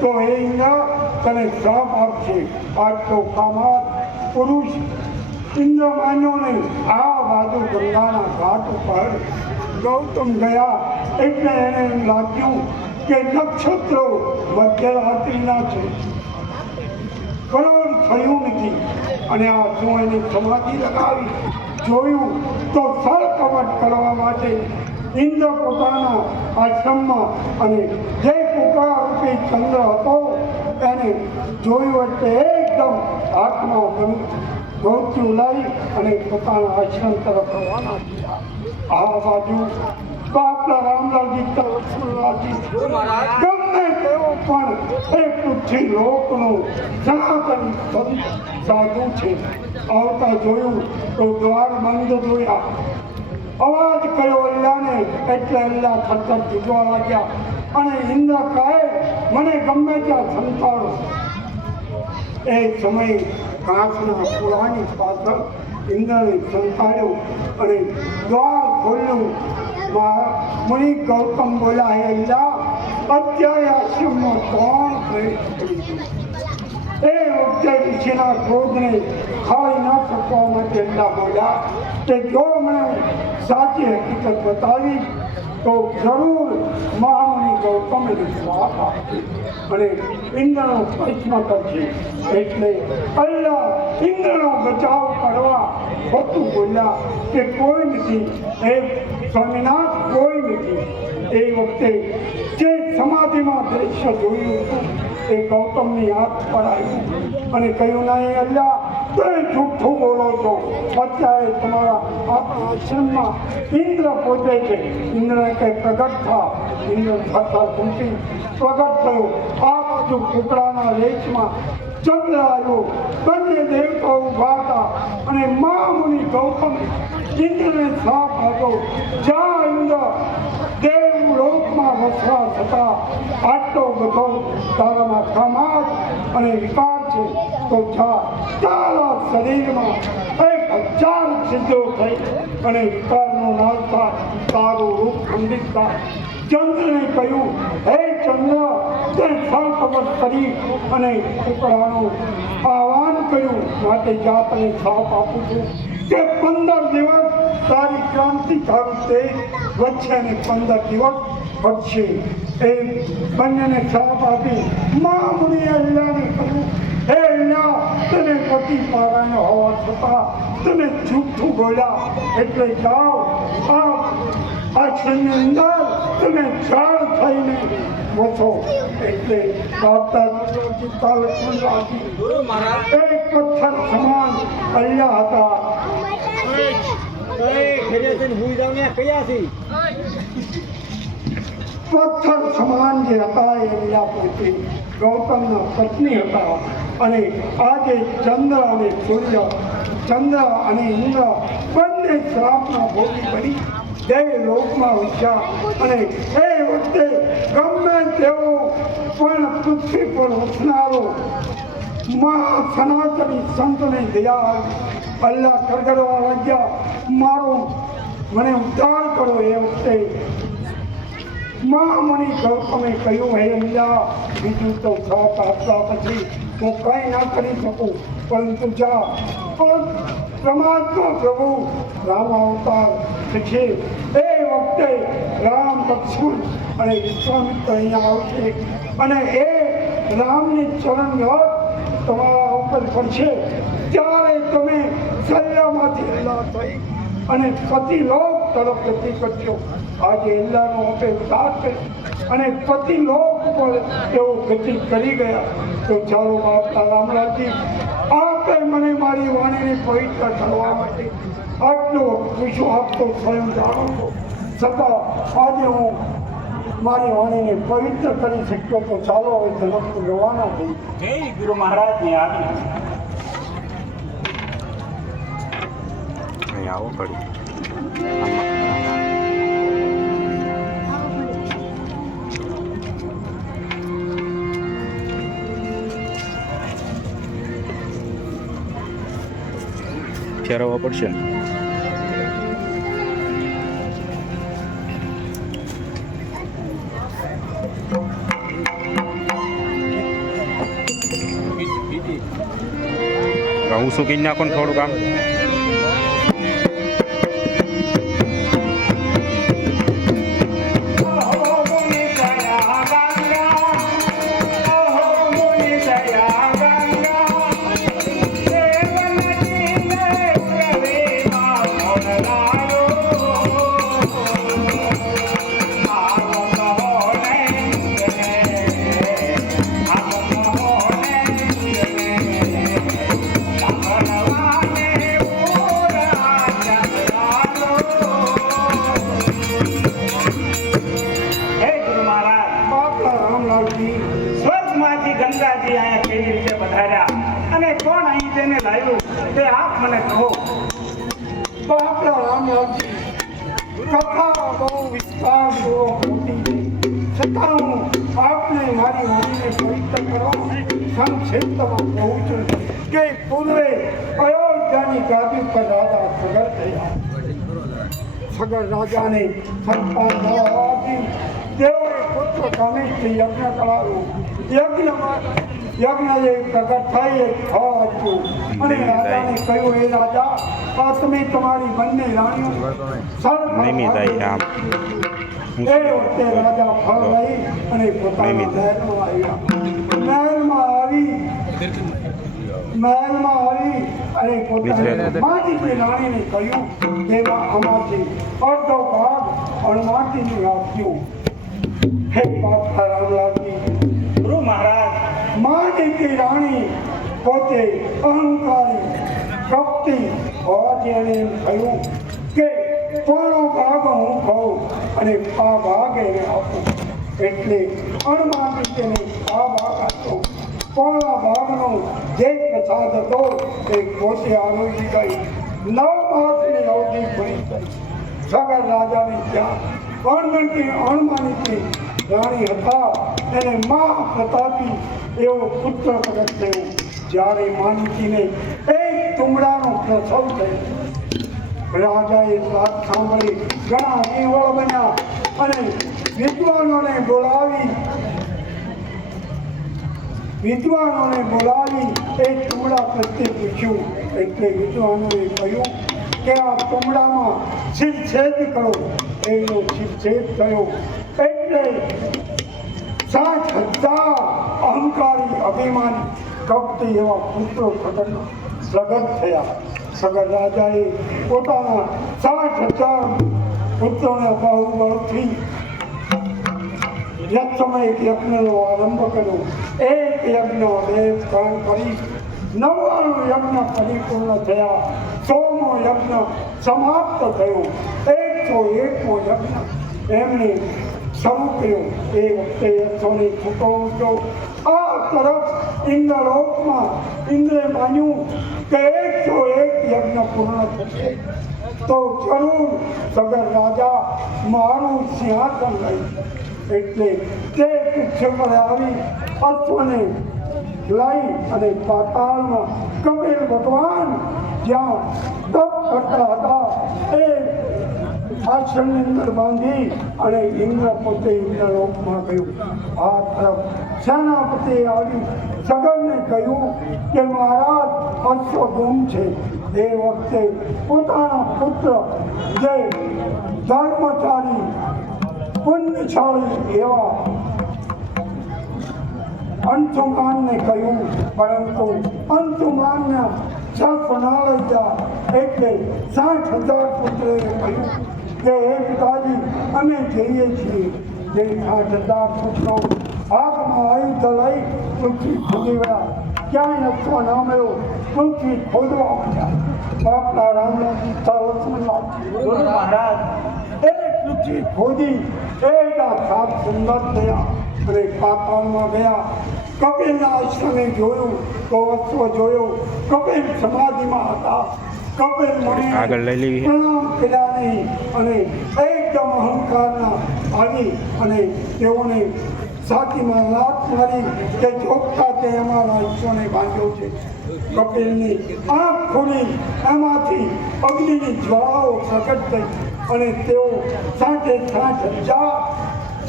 તો એ ઇન્દ્ર તને શ્રાપ આપશે. આજ તો કામાત પુરુષ ઇન્દ્ર માન્યો નહીં. આ બાજુ ગંગાના ઘાટ ઉપર ગૌતમ ગયા એટલે એને એમ લાગ્યું કે નક્ષત્રો મધ્યરાત્રિના છે, કરોડ થયું નથી. અને આ શું એની સમાધિ લગાવી જોયું તો સળકપટ કરવા માટે ઇન્દ્ર પોતાના આશ્રમમાં અને જે પુકાર રૂપી ચંદ્ર હતો એને જોયું એટલે એકદમ હાથમાં ધોતિયું લઈ અને પોતાના આશ્રમ તરફ રવાના થયા. આ બાજુ આપણા રામલાલજી ગમે તેવો પણ એ પૃથ્વી લોકનો સનાતન સાધુ છે. આવતા જોયું તો દ્વાર બંધ જોયા. અવાજ કર્યો અલ્લાહને એટલે અલ્લાહ ખતર ચૂંટવા લાગ્યા અને ઇન્દ્ર કહે મને ગમે ત્યાં સંતાડો. એ સમયે કાંસના પુરાની પાછળ ઇન્દ્રને સંતાડ્યો અને દ્વાર ખોલ્યું. મુનિ ગૌતમ બોલ્યા હે અલ્લાહ અત્યારે આશ્રમમાં કોણ પ્રવેશ કરી? એ વખતે ઋષિના ક્રોધને ખાઈ ન શકવા માટે અલ્લાહ બોલ્યા કે જો મને સાચી હકીકત બતાવી તો જરૂર મહામુનિ ગૌતમ એને શ્રાપ આપશે અને ઇન્દ્રનો પ્રશ્ન કરશે. એટલે અલ્લાહ ઇન્દ્રનો બચાવ કરવા ખોટું બોલ્યા કે કોઈ નથી, એ સ્વામિનાથ કોઈ નથી. એ વખતે જે સમાધિમાં દ્રશ્ય જોયું હતું એ ગૌતમની હાથ પર આવ્યું અને કહ્યું નહીં અલ્લાહ તમે જૂઠું બોલો છો. અત્યારે તમારા આપણા આશ્રમમાં ઇન્દ્ર પોતે છે. ઇન્દ્રને કંઈ પ્રગટ થા. ઇન્દ્ર થતા ઘૂંટી પ્રગટ થયો. આ બાજુ કુકડાના રેસમાં ચંદ્ર આવ્યો. બંને દેવતાઓ ઉભા હતા અને મહામુનિ ગૌતમ ઇન્દ્રને શ્રાપ આપ્યો જા ઇન્દ્ર દેવલોકમાં વસવા છતાં આટલો બધો તારામાં કામાત અને વિકાર છે તો તારા શરીરમાં 1000 સિદ્ધો થઈ અને વિકારનો નાશ થાય, તારું રૂપ ખંડિત થાય. ચંદ્રને કહ્યું હે ચંદ્ર તે સળકપટ કરી અને કુકડાનું આહ્વાન કર્યું માટે જા તને શ્રાપ આપું છું કે 15 દિવસ તારી ક્રાંતિ તારું તેજ વધશે અને 15 દિવસ વધશે. એ બંનેને શ્રાપ આપી મહામુનિએ અલ્લાહને કહ્યું હે અલ્લાહ તમે પતિ પારાયણ હોવા છતાં તમે જૂઠું બોલ્યા એટલે જાઓ આશ્રમની અંદર તમે ઝાડ થઈને વસો. એટલે એક પથ્થર સમાન અલ્લાહ હતા. પથ્થર સમાન જે હતા એ અલ્લાહ પોતે ગૌતમના પત્ની હતા. અને આજે ચંદ્ર અને સૂર્ય, ચંદ્ર અને ઇન્દ્ર બંને શ્રાપના ભોગી બની દેવલોકમાં વસ્યા. અને એ વખતે ગમે તેવો પણ પૃથ્વી પર વસનારો મહા સનાતની સંતને દયા અલ્લાહ કરગડવા લાગ્યા મારો મને ઉદ્ધાર કરો. એ વખતે મહામુનિ ગૌતમે કહ્યું હે અલ્લાહ બીજું તો શ્રાપ આપતા પછી હું કંઈ ના કરી શકું, પરંતુ જા પણ પરમાત્મા પ્રભુ રામ અવતાર છે. એ વખતે રામ લક્ષ્મણ અને વિશ્વામિત્ર અહીંયા આવશે અને એ રામની ચરણ રથ તમારા ઉપર પડશે ત્યારે તમે સલ્લામાંથી અલ્લાહ થઈ અને પતિલોક તરફ ગતિ કરશો. આજે અલ્લાહનો આપે ઉદ્ધાર કર્યો અને પતિલોક પર તેઓ ગતિ કરી ગયા. તો ચાલો આપણા રામલાલજી આપે મને મારી વાણીને પવિત્ર કરવા માટે આટલું પૂછો આપતો સ્વયં જાણો છો, છતાં આજે હું મારી વાણીને પવિત્ર કરી શક્યો. તો ચાલો હવે જનકપુર રવાના થઈ. જય ગુરુ મહારાજની આજ્ઞા. આવો પડી ફેરવવા પડશે. હું શું કહી નાખો ને થોડુંક આમ સ્વર્ગમાંથી ગંગાજી અહીંયા કેવી રીતે પધાર્યા અને કોણ અહીં તેને લાવ્યું તે આપ મને કહો. બાપલા રામલાલજી, કથા બહુ વિસ્તાર બહુ મોટી છે, છતાં હું આપને મારી હોળીને પવિત્ર કરવા સંક્ષિપ્તમાં કહું છું કે પૂર્વે અયોધ્યાની ગાદી પર રાજા સગર થયા. સગર રાજાને સંતાન ન હોવાથી તેઓએ પુત્ર કામેથી યજ્ઞ કરાવ્યો. યજ્ઞ એ પ્રગટ થઈ એક ફળ આપ્યું અને રાજાને કહ્યું, હે રાજા, આ તમે તમારી બંને રાણીઓ નિમિત્ત આવી આમ એ વખતે રાજા ફળ લઈ અને પોતાના મહેલમાં આવી અને પોતાની માટીની રાણીને કહ્યું, તેમાં આમાંથી અડધો ભાગ અણમાટીને આપ્યો. હે બાપા રામલાલજી, ગુરુ મહારાજ, માટીની રાણી પોતે અહંકારી કપટી હોવાથી એને એમ કહ્યું કે પોણો ભાગ હું ખાઉં અને આ ભાગ એને આપું. એટલે અણમાટી તેને આ ભાગ આપતો. પોણા ભાગનો જે પ્રસાદ હતો તે પોતે આરોગી ગઈ. 9 માસની અવધિ પૂરી થઈ. સગર રાજાની ત્યાં અણમાનીથી રાણી હતા એને મહાપ્રતાપી એવો પુત્ર પ્રગટ થયો. જ્યારે માનીજીને એક તુમડાનો પ્રસવ થયો, રાજાએ વાત સાંભળી ઘણા વિહવળ બન્યા અને વિદ્વાનોને બોલાવી એ તુમડા પ્રત્યે પૂછ્યું. એટલે વિદ્વાનોએ કહ્યું કે આ તુમડામાં શિરછેદ કરો. એનો શિરછેદ થયો એટલે 60,000 અહંકારી અભિમાની કપટી એવા પુત્રો પ્રગટ થયા. સગર રાજાએ પોતાના 60,000 પુત્રોને બાહુબળથી સમય યજ્ઞનો આરંભ કર્યો. એક યજ્ઞ 2 કર્ણ કરી 99 યજ્ઞ પરિપૂર્ણ થયા. 100મો યજ્ઞ સમાપ્ત થયો. 101મો યજ્ઞ એમણે શરૂ કર્યો. એ વખતે યક્ષોની છૂટો ઉઠ્યો. આ તરફ ઇન્દ્રલોકમાં ઇન્દ્રે માન્યું કે 101 યજ્ઞ પૂર્ણ થશે તો જરૂર સગર રાજા મારું સિંહાસન લઈ. એટલે તે પૃથ્વી પર આવી અશ્વને લઈ અને પાતાળમાં કપિલ ભગવાન જ્યાં તપ કરતા હતા એ આશ્રમની અંદર બાંધી અને ઇન્દ્ર પોતે ઇન્દ્રલોકમાં ગયું. આ તરફ સેનાપતિ આવી સગરને કહ્યું કે મહારાજ અશ્વ ગુમ છે. એ વખતે પોતાના પુત્ર જે ધર્મચારી પુણ્યશાળી એવા અંશુમાનને કહ્યું, પરંતુ અંશુમાનના શાસ્ત્ર ના લઈ જા. એટલે 60,000 પુત્રોએ કહ્યું કે હે પિતાજી, અમે જઈએ છીએ. જે 60,000 પુત્રો હાથમાં આયુધ લઈ પૃથ્વી ખોદી ગયા. ક્યાંય અશ્વ ના મળ્યો. પૃથ્વી ખોદવા માંડ્યા. બાપના રામલાલજી ગુરુ મહારાજ, એ પૃથ્વી ખોદી એના 7 સુંદર થયા અને પાતાળમાં ગયા. કપિલના આશ્રમે જોયું તો અશ્વ જોયો. કપિલ સમાધિમાં હતા. કપિલ આગળ લઈ લેવી પ્રણામ કર્યા નહીં અને એકદમ અહંકારના આવી અને તેઓને છાતીમાં લાત મારી કે જોગતા તે અમારા ઈશ્વરને બાંધ્યો છે. કપિલની આંખ ખુલી, એમાંથી અગ્નિની જ્વાળાઓ પ્રગટ થઈ અને તેઓ 60,000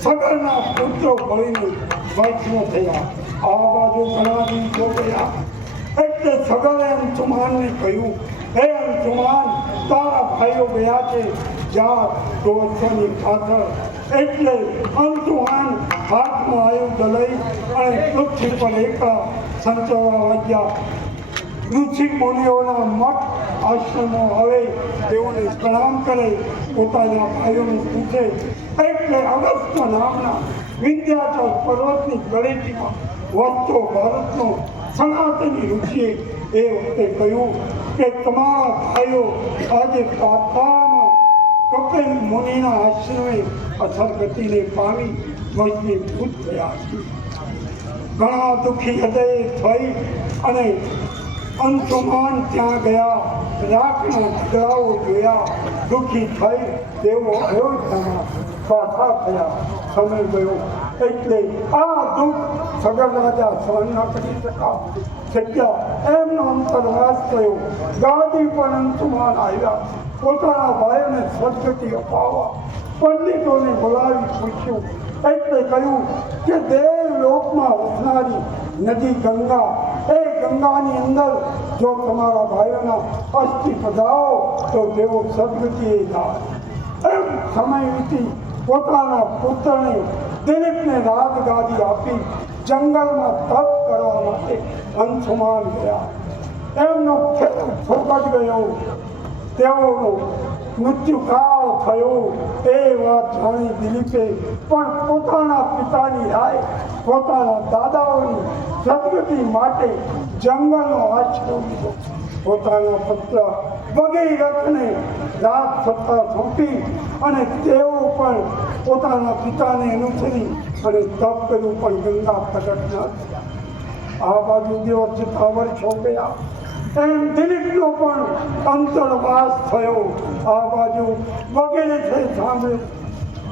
સગરના પુત્રો ભળીને ભસ્મ થયા. આ બાજુ ઘણા દિવસો ગયા એટલે સગરે અંશુમાનને કહ્યું, હે અંશુમાન, તારા ભાઈઓ ગયા છે, જા ગોવર્ધનની ખાતર. એટલે અંશુમાન હાથમાં આયુધ લઈ અને પૃથ્વી પર એકલા સંચરવા લાગ્યા. ઋષિ મુનિઓના મઠ આશ્રમો આવે, તેઓને પ્રણામ કરે, પોતાના ભાઈઓને પૂછે. એટલે અગસ્ત્ય નામના વિંધ્યાચલ પર્વતની ગળેટીમાં વધતો ભારતનો સનાતની ઋષિએ એ વખતે કહ્યું કે તમારા ભાઈઓ આજે પાતાળમાં કપિલ મુનિના આશ્રમે અસરગતિને પામી ભસ્મીભૂત થયા છે. ઘણા દુઃખી હૃદયે થઈ અને અંશુમાન ત્યાં ગયા, રાખના ઢગલાઓ જોયા, દુઃખી થઈ તેઓ અયોધ્યામાં પાછા થયા. સમય ગયો એટલે આ દુઃખ સગર રાજા સહન ન કરી શક્યા. એમનો અંતરવાસ થયો. ગાદી પર અંશુમાન આવ્યા. પોતાના ભાઈઓને સદગતિ અપાવવા પંડિતોને બોલાવી પૂછ્યું. એટલે કહ્યું કે દેવલોકમાં વસનારી નદી ગંગા, એ ગંગાની અંદર જો તમારા ભાઈઓના અસ્થિ પધારો તો તેઓ સદગતિએ જાય. એમ સમય વીતી પોતાના પુત્રને દિલીપને રાજગાદી આપી જંગલમાં તપ કરવા માટે અંશુમાન ગયા. એમનો ફોકટ ગયો, તેઓનો મૃત્યુકાળ થયો. એ વાત જાણી દિલીપે પણ પોતાના પિતાની રાય, પોતાના દાદાઓની સદગતિ માટે જંગલનો આશ્રય લીધો. પોતાના પુત્ર ભગીરથને રાજ સત્તા સોંપી અને તેઓ પણ પોતાના પિતાને અનુસરી અને તપ કર્યું, પણ ગંગા પ્રગટ ન થયા. આ બાજુ દેવોચ્ચતા વર્ષો ગયા. એમ દિલીપનો પણ અંતરવાસ થયો. આ બાજુ ભગીરથે સાંભળ્યું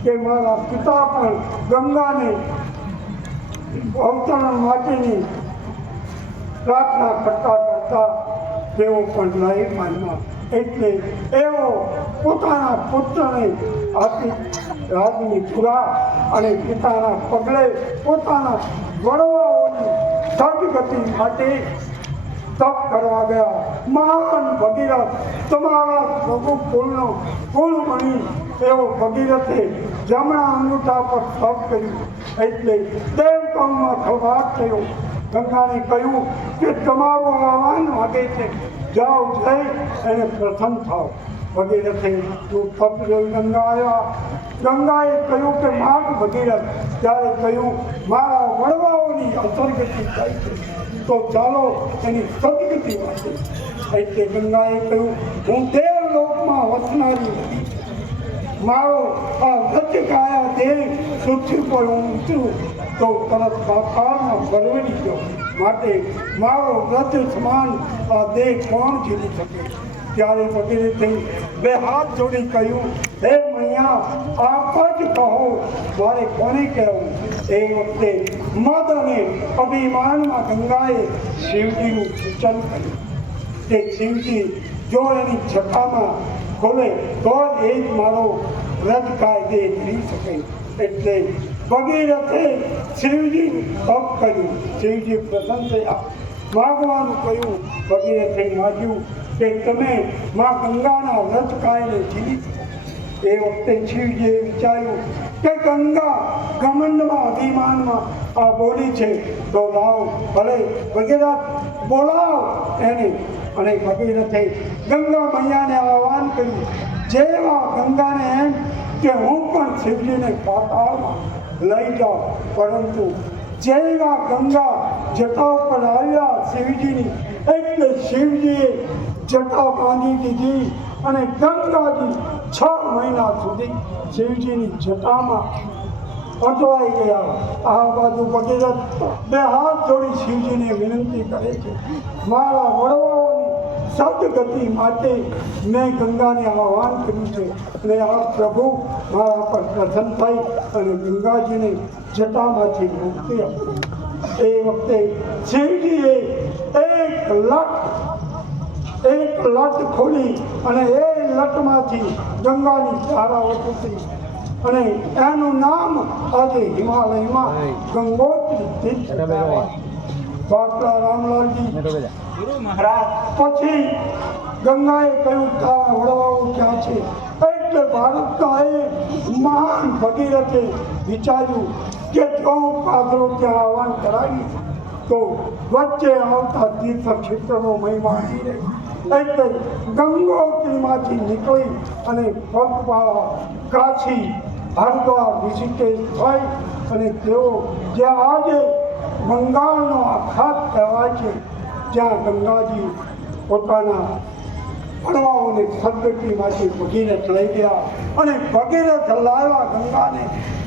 કે મારા પિતા પણ ગંગાને અવતરણ માટેની પ્રાર્થના કરતા કરતા તેઓ પણ નહીં માન્યા. એટલે એઓ પોતાના પુત્રને આપી રાજની પુરા અને પિતાના પગલે પોતાના વડવાઓની સદગતિ માટે તપ કરવા ગયા. મહાન ભગીરથ, તમારા પ્રભુ કુળનો કુળ બની એવો ભગીરથે જમણા અંગૂઠા પર તપ કર્યું. એટલે દેવતાઓમાં ખળભળાટ થયો. ગંગાને કહ્યું કે તમારું આહવાન માગે છે, જાઓ જઈ એને પ્રસન્ન થાવ. ભગીરથે તપ જોઈ ગંગા આવ્યા. ગંગાએ કહ્યું કે માગ ભગીરથ. ત્યારે કહ્યું મારા વડવાઓની અસરગતિ થાય છે, તો ચાલો એની સદગતિ માટે. એટલે ગંગાએ કહ્યું હું દેવલોકમાં વસનારી નથી, મારો આ રચકાયા દેહ પૃથ્વી પર હું ઉતરું તો તરત પાતાળમાં બરવડી ગયો, માટે મારો રથ સમાન આ દેહ કોણ ઝીલી શકે. ત્યારે ભગીરથે બે હાથ જોડી કહ્યું, હે મૈયા, આપ જ કહો, મારે કોને કહેવું. એ વખતે મદ અને અભિમાનમાં ગંગાએ શિવજીનું સૂચન કર્યું કે શિવજી જો એની જટામાં ખોલે તો એ જ મારો રથ કાયદે કરી શકે. એટલે ભગીરથે શિવજીનું તપ કર્યું. શિવજી પ્રસન્ન થયા. માગવાનું કહ્યું. ભગીરથે માગ્યું કે તમે મા ગંગાના રથ કાયને જીવી શકો. એ વખતે શિવજીએ વિચાર્યું કે ગંગા ઘમંડમાં અભિમાનમાં આ બોલી છે, તો લાવ ભલે ભગીરથ બોલાવ એને. અને ભગીરથે ગંગા મૈયાને આહ્વાન કર્યું. જેવા ગંગાને એમ કે હું પણ શિવજીને પાતાળમાં લઈ જાઉં, પરંતુ જેવા ગંગા જટા ઉપર આવ્યા શિવજીની, એટલે શિવજીએ જટા બાંધી દીધી અને ગંગાજી 6 મહિના સુધી શિવજીની જટામાં અટવાઈ ગયા. આ બાજુ ભગીરથ બે હાથ જોડી શિવજીને વિનંતી કરે છે, મારા વડવાઓની સદગતિ માટે મેં ગંગાને આહ્વાન કર્યું છે અને આ પ્રભુ મારા પર પ્રસન્ન થઈ અને ગંગાજીને જટામાંથી મુક્તિ આપી. એ વખતે શિવજીએ એક લટ ખોલી અને એ લટમાંથી ગંગાની ધારાઓ તૂટી અને એનું નામ આજે હિમાલયમાં ગંગોત્રી તીર્થ. બાપલા રામલાલજી મહારાજ પછી ગંગાએ કહ્યું તારા વડવાઓ ક્યાં છે? એટલે ભારતના એ મહાન ભગીરથે વિચાર્યું કે જો પાદરો ત્યાં આહવાન કરાવી તો વચ્ચે આવતા તીર્થ ક્ષેત્રનો મહિમા નહીં રહે. એટલે ગંગોત્રીમાંથી નીકળી અને પગપાળા કાશી હરિદ્વાર ઋષિકેશ થઈ અને તેઓ જ્યાં આજે બંગાળનો આખાત કહેવાય છે જ્યાં ગંગાજી પોતાના વડવાઓને સદગતિમાંથી ભગીરથ લઈ ગયા અને ભગીરથ લાવ્યા ગંગાને.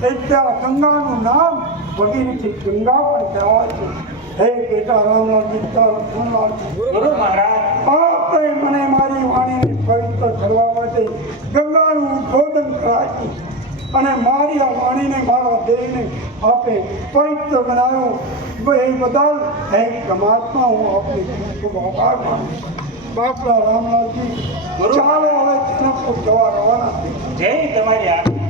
એટલે આ ગંગાનું નામ ભગીરથી ગંગા પણ કહેવાય છે. હે બેટા રામલાલજી ગુરુ મહારાજ આપણે મને મારી વાણીને પવિત્ર કરવા માટે ગંગાનું ઉદ્બોધન કરાય અને મારી આ વાણીને મારા દેહને આપે પવિત્ર બનાવ્યો. એ બદલ હે પરમાત્મા હું આપને ખૂબ ખૂબ આભાર માનું છું. બાપલા રામલાલજી ચાલો હવે જનકપુર જવા રવાના થઈ. જય તમારી આજ્ઞા.